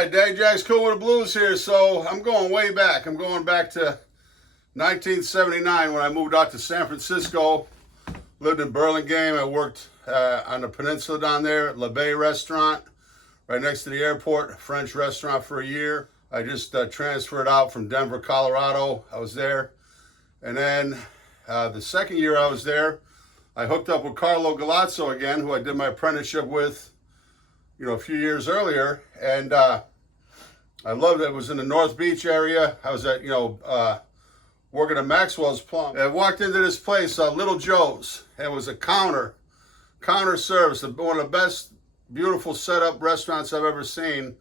right, Dag Jack's Cool with the Blues here. So I'm going way back. I'm going back to 1979 when I moved out to San Francisco. Lived in Burlingame. I worked on the peninsula down there at La Bay Restaurant, right next to the airport, a French restaurant for a year. I just transferred out from Denver, Colorado. I was there. And then the second year I was there, I hooked up with Carlo Galazzo again, who I did my apprenticeship with, a few years earlier. And I loved it. It was in the North Beach area. I was at, working at Maxwell's Plum. I walked into this place, Little Joe's. It was a counter service, one of the best, beautiful setup restaurants I've ever seen.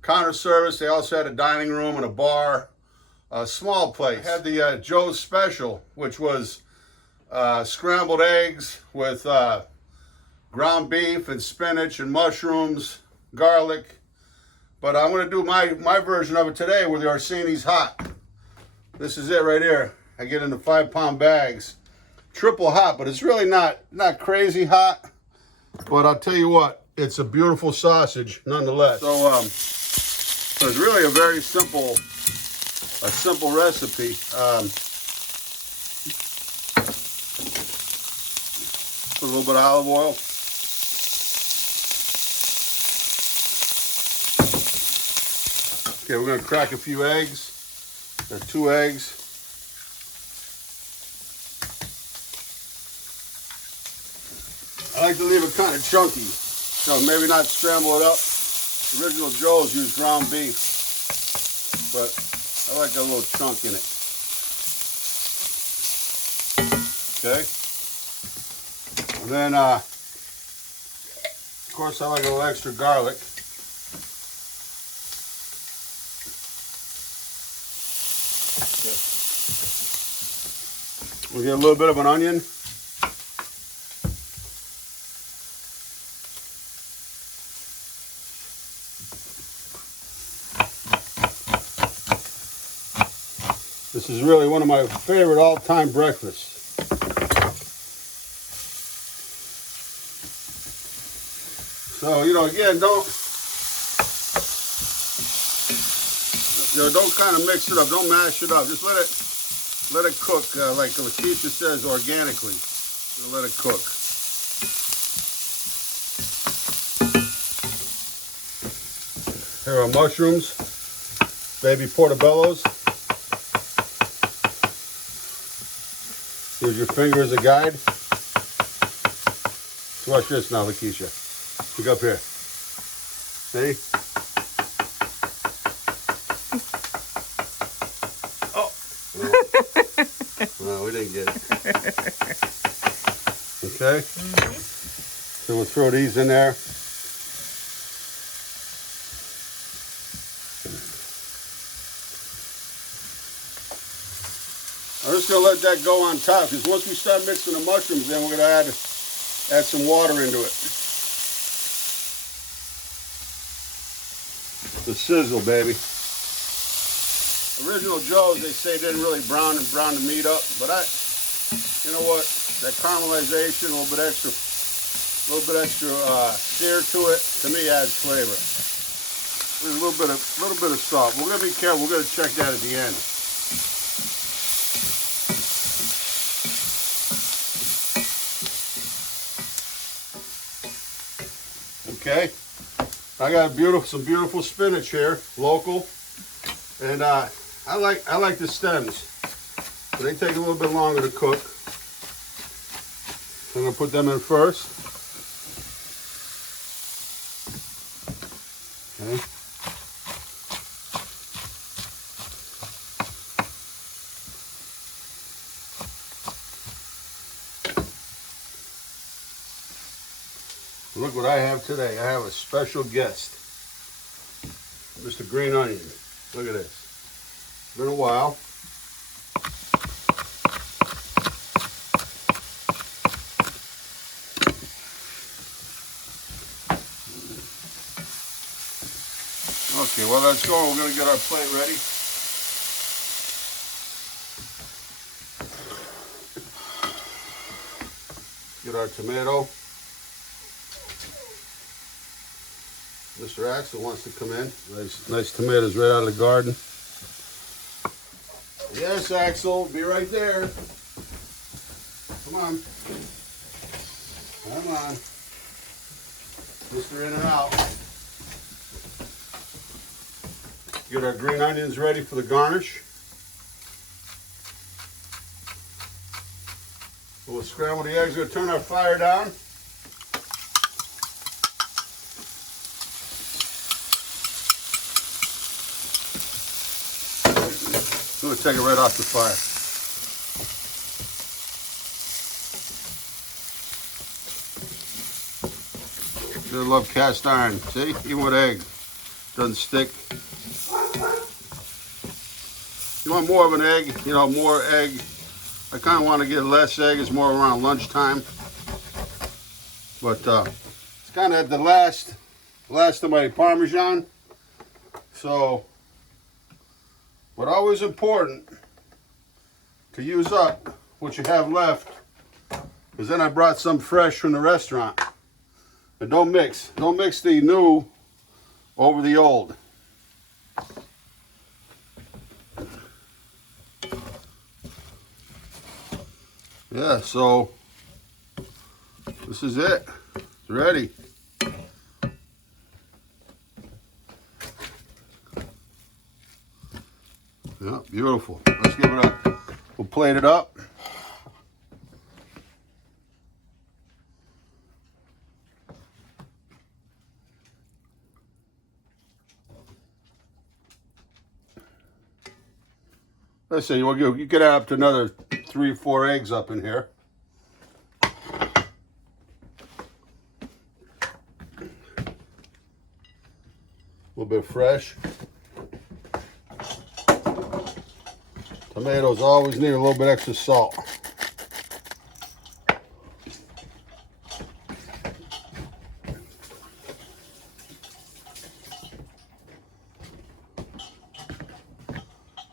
Counter service. They also had a dining room and a bar. A small place. I had the Joe's Special, which was scrambled eggs with ground beef and spinach and mushrooms, garlic. But I'm going to do my version of it today with the Orsini's Hot. This is it right here. I get into 5-pound bags. Triple hot, but it's really not crazy hot. But I'll tell you what, it's a beautiful sausage nonetheless. So it's really a very simple recipe. Put a little bit of olive oil. Okay, we're gonna crack a few eggs. There are 2 eggs. I like to leave it kind of chunky. Maybe not scramble it up. The original Joe's used ground beef, but I like a little chunk in it. Okay. And then, of course, I like a little extra garlic. Okay. We'll get a little bit of an onion. This is really one of my favorite all-time breakfasts. So, again, don't kind of mix it up. Don't mash it up. Just let it cook, like Lakeisha says, organically. Let it cook. Here are mushrooms, baby portobellos. Use your finger as a guide. So watch this now, Lakeisha. Look up here. See? Oh! No, we didn't get it. Okay? So we'll throw these in there. I'm just going to let that go on top, because once we start mixing the mushrooms, then we're going to add some water into it. The sizzle, baby. Original Joe's, they say, didn't really brown the meat up, but you know what? That caramelization, a little bit extra sear to it, to me adds flavor. There's a little bit of salt. We're gonna be careful. We're gonna check that at the end. Okay. I got some beautiful spinach here, local, and I like the stems. So they take a little bit longer to cook. So I'm gonna put them in first. Okay. Look what I have today. I have a special guest, Mr. Green Onion. Look at this. It's been a while. Okay, well, let's go. We're going to get our plate ready. Get our tomato. Mr. Axel wants to come in. Nice tomatoes right out of the garden. Yes, Axel, be right there. Come on. Come on. Mr. In and out. Get our green onions ready for the garnish. We'll scramble the eggs. We're going to turn our fire down. I'm going to take it right off the fire. I love cast iron. See? Even with egg. Doesn't stick. You want more of an egg, you know, more egg. I kind of want to get less egg. It's more around lunchtime. But it's kind of at the last of my Parmesan. So, but always important to use up what you have left, because then I brought some fresh from the restaurant. And don't mix the new over the old. Yeah, so this is it. It's ready. Yeah, beautiful. Let's give it a, we'll plate it up. Let's say you could add up to another 3 or 4 eggs up in here. A little bit fresh. Tomatoes always need a little bit extra salt.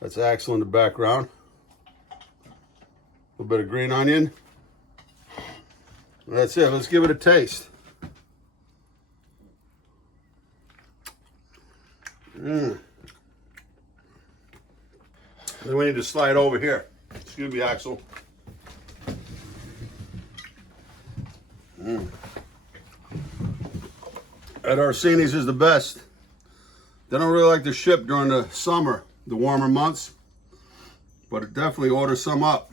That's Axel in the background. A little bit of green onion. That's it. Let's give it a taste. Then we need to slide over here. Excuse me, Axel. At Orsini's is the best. They don't really like to ship during the summer, the warmer months, but definitely order some up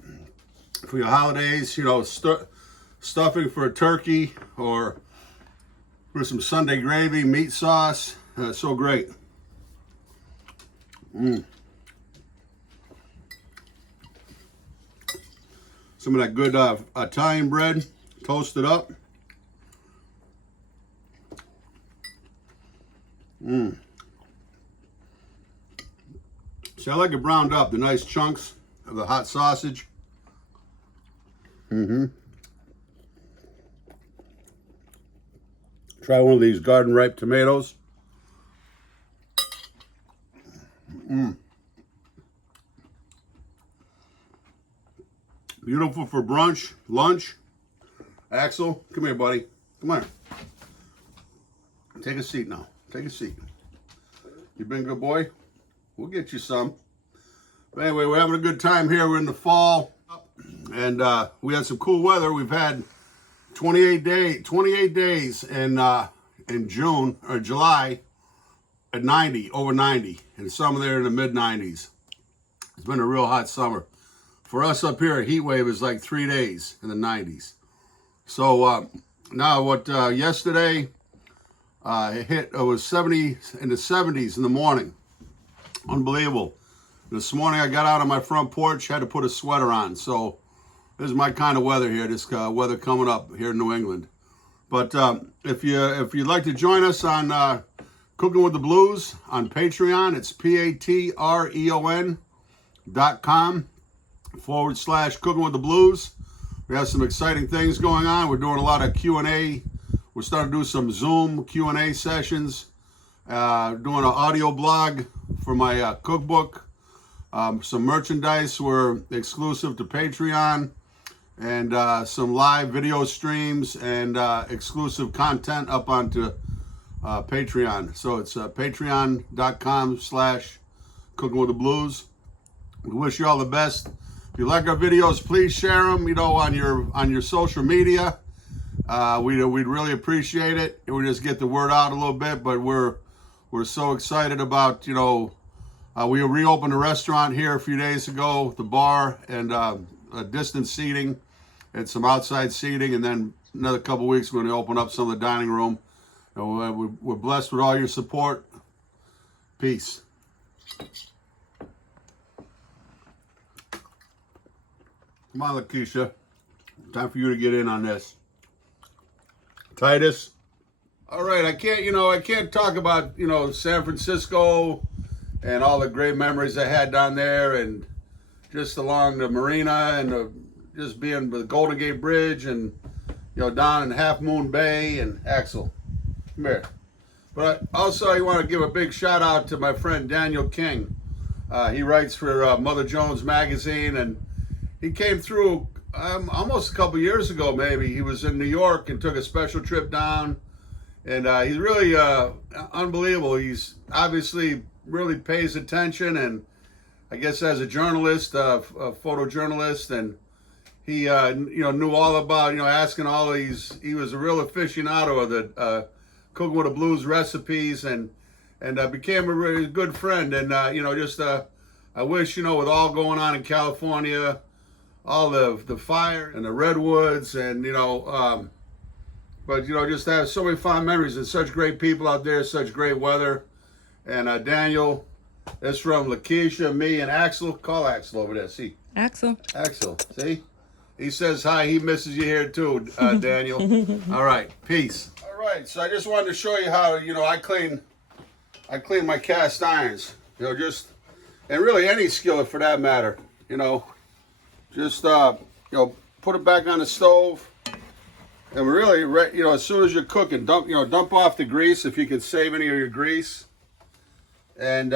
for your holidays. You know, stuffing for a turkey or for some Sunday gravy, meat sauce. So great. Some of that good Italian bread, toasted up. See, I like it browned up, the nice chunks of the hot sausage. Try one of these garden ripe tomatoes. Beautiful for brunch, lunch. Axel, come here, buddy. Come on. Take a seat now. Take a seat. You've been a good boy. We'll get you some. But anyway, we're having a good time here. We're in the fall, and we had some cool weather. We've had 28 days in June or July at 90, over 90, and some there in the mid 90s. It's been a real hot summer. For us up here, a heat wave is like 3 days in the 90s. So now what yesterday it was 70 in the 70s in the morning. Unbelievable. This morning I got out on my front porch, had to put a sweater on. So this is my kind of weather here, this weather coming up here in New England. But if you'd like to join us on Cooking with the Blues on Patreon, it's patreon.com/Cooking with the Blues. We have some exciting things going on. We're doing a lot of Q&A. We're starting to do some Zoom Q&A sessions. Doing an audio blog for my cookbook. Some merchandise were exclusive to Patreon. And some live video streams and exclusive content up onto Patreon. So it's patreon.com/cookingwiththeblues. We wish you all the best. If you like our videos, please share them, on your social media. We'd really appreciate it. We just get the word out a little bit, but we're so excited about, we reopened a restaurant here a few days ago, the bar, and distance seating and some outside seating, and then another couple weeks we're going to open up some of the dining room. We're blessed with all your support. Peace. Come on, Lakeisha. Time for you to get in on this. Titus. All right, I can't talk about, San Francisco and all the great memories I had down there, and just along the marina, and just being the Golden Gate Bridge, and, down in Half Moon Bay. And Axel, come here. But also, I want to give a big shout out to my friend Daniel King. He writes for Mother Jones Magazine, and he came through almost a couple years ago, maybe. He was in New York and took a special trip down, and he's really unbelievable. He's obviously really pays attention, and I guess as a journalist, a photojournalist, and he knew all about asking all these. He was a real aficionado of the Cooking with the Blues recipes, and became a really good friend. And I wish, with all going on in California, all the fire and the redwoods, and but just have so many fond memories, and such great people out there, such great weather. And Daniel is from Lakeisha, me, and Axel. Call Axel over there. See, Axel. See, he says hi. He misses you here too, Daniel. All right, peace. All right, so I just wanted to show you how I clean my cast irons. And really any skillet for that matter. Just put it back on the stove, and really, as soon as you're cooking, dump off the grease if you can save any of your grease, and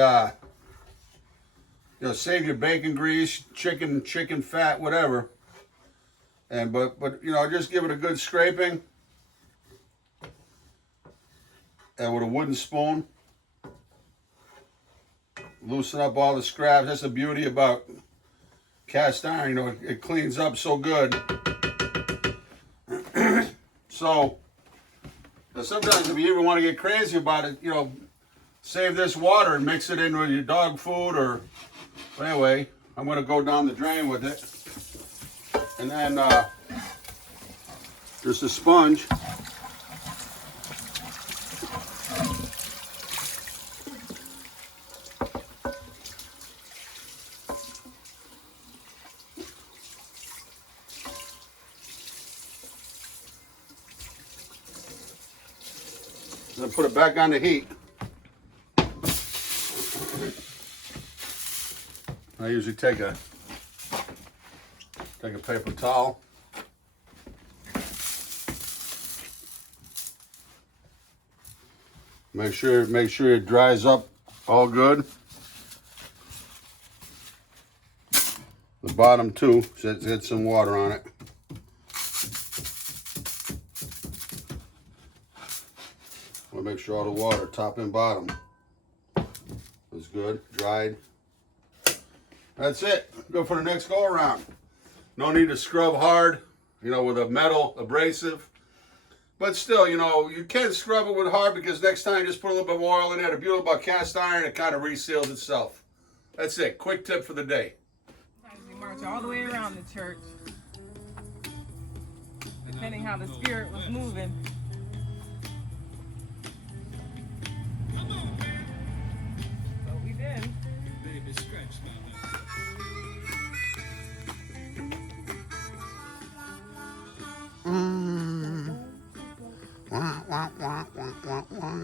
save your bacon grease, chicken fat, whatever. And but just give it a good scraping, and with a wooden spoon, loosen up all the scraps. That's the beauty about cast iron, it cleans up so good. So sometimes if you even want to get crazy about it, save this water and mix it in with your dog food, or anyway, I'm going to go down the drain with it. And then just a sponge. Then put it back on the heat. I usually take a paper towel. Make sure it dries up all good. The bottom too, so get some water on it. Want to make sure all the water, top and bottom, is good, dried. That's it. Go for the next go around. No need to scrub hard, with a metal abrasive. But still, you can scrub it with hard, because next time you just put a little bit of oil in it. The beauty about cast iron, it kind of reseals itself. That's it. Quick tip for the day. We march all the way around the church, depending how the spirit was moving. So we did. Baby, scratch my Wah, wah, wah, wah, wah, wah.